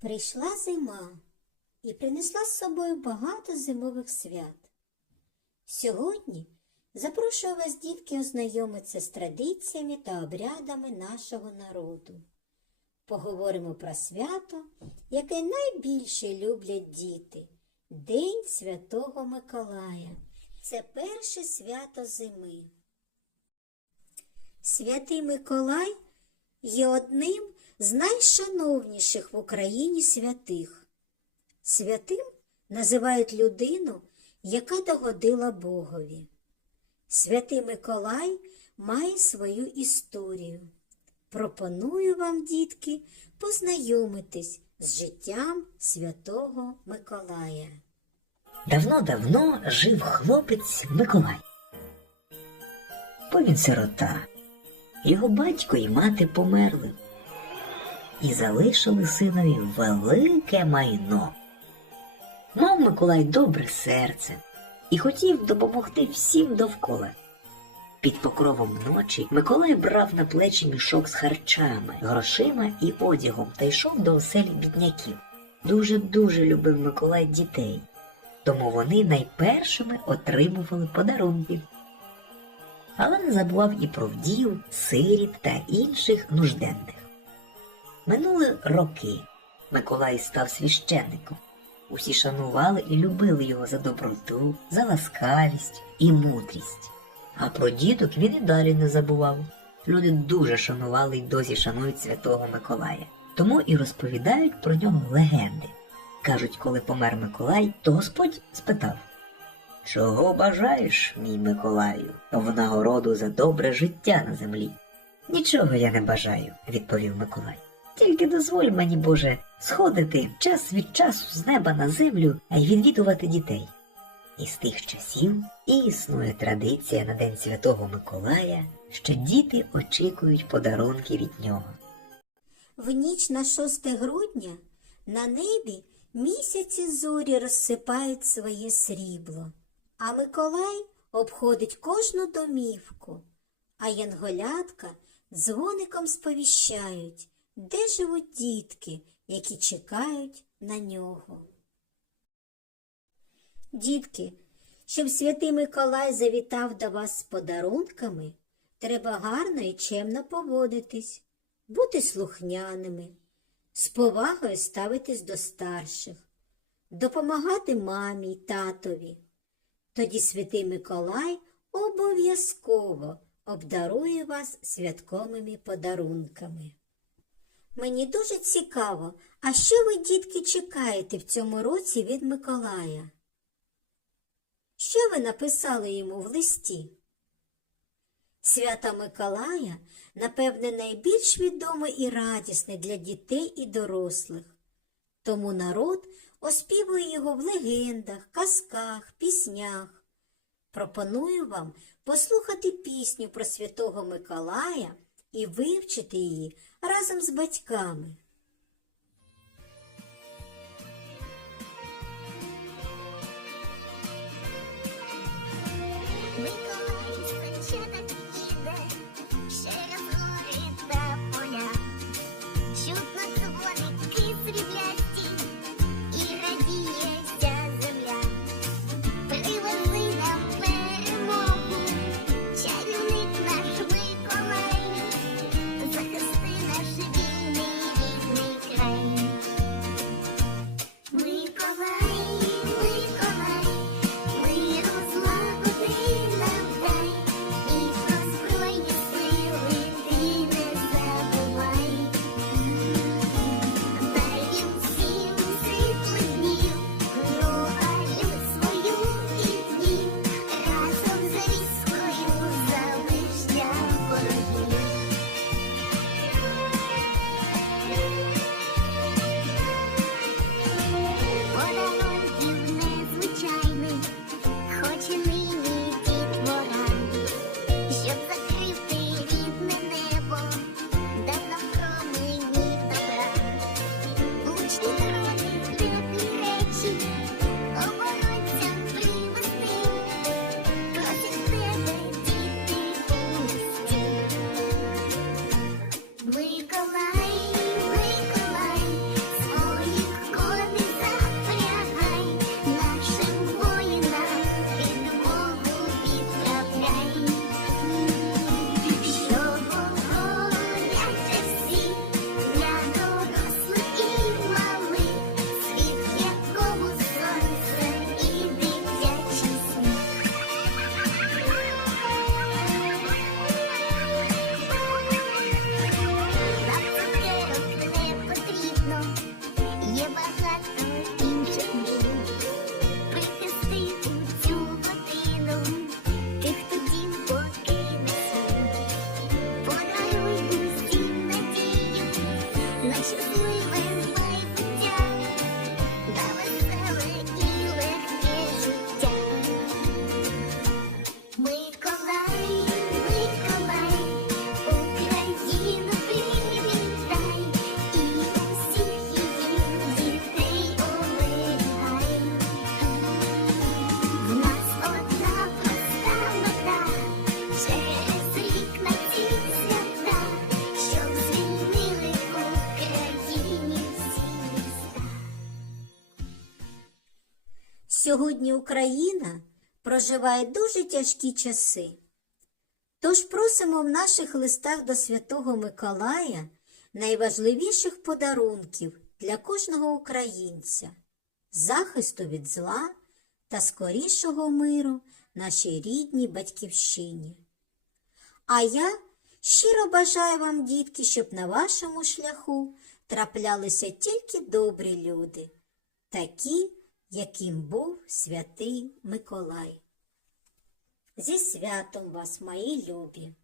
Прийшла зима і принесла з собою багато зимових свят. Сьогодні запрошую вас, дітки, ознайомитися з традиціями та обрядами нашого народу. Поговоримо про свято, яке найбільше люблять діти День Святого Миколая. Це перше свято зими. Святий Миколай є одним з найшановніших в Україні святих. Святим називають людину, яка догодила Богові. Святий Миколай має свою історію. Пропоную вам, дітки, познайомитись з життям святого Миколая. Давно-давно жив хлопець Миколай. Бо він сирота. Його батько і мати померли і залишили синові велике майно. Мав Миколай добре серце і хотів допомогти всім довкола. Під покровом ночі Миколай брав на плечі мішок з харчами, грошима і одягом та йшов до оселі бідняків. Дуже-дуже любив Миколай дітей, тому вони найпершими отримували подарунки. Але не забував і про вдів, сиріт та інших нужденних. Минули роки. Миколай став священником. Усі шанували і любили його за доброту, за ласкавість і мудрість. А про діток він і далі не забував. Люди дуже шанували й досі шанують святого Миколая. Тому і розповідають про нього легенди. Кажуть, коли помер Миколай, то Господь спитав Чого бажаєш, мій Миколаю, в нагороду за добре життя на землі? Нічого я не бажаю, відповів Миколай. Тільки дозволь мені, Боже, сходити час від часу з неба на землю, й відвідувати дітей. І з тих часів і існує традиція на День Святого Миколая, що діти очікують подарунки від нього. В ніч на 6 грудня на небі місяці зорі розсипають своє срібло, а Миколай обходить кожну домівку, а янголятка дзвоником сповіщають, де живуть дітки, які чекають на нього. Дітки, щоб святий Миколай завітав до вас з подарунками, треба гарно і чемно поводитись, бути слухняними, з повагою ставитись до старших, допомагати мамі й татові. Тоді святий Миколай обов'язково обдарує вас святковими подарунками. Мені дуже цікаво, а що ви, дітки, чекаєте в цьому році від Миколая? Що ви написали йому в листі? Свято Миколая, напевне, найбільш відоме і радісне для дітей і дорослих. Тому народ оспівує його в легендах, казках, піснях. Пропоную вам послухати пісню про святого Миколая і вивчити її разом з батьками. Christ. Сьогодні Україна проживає дуже тяжкі часи. Тож просимо в наших листах до Святого Миколая найважливіших подарунків для кожного українця, захисту від зла та скорішого миру нашій рідній батьківщині. А я щиро бажаю вам, дітки, щоб на вашому шляху траплялися тільки добрі люди, такі, яким був святий Миколай. Зі святом вас, мої любі!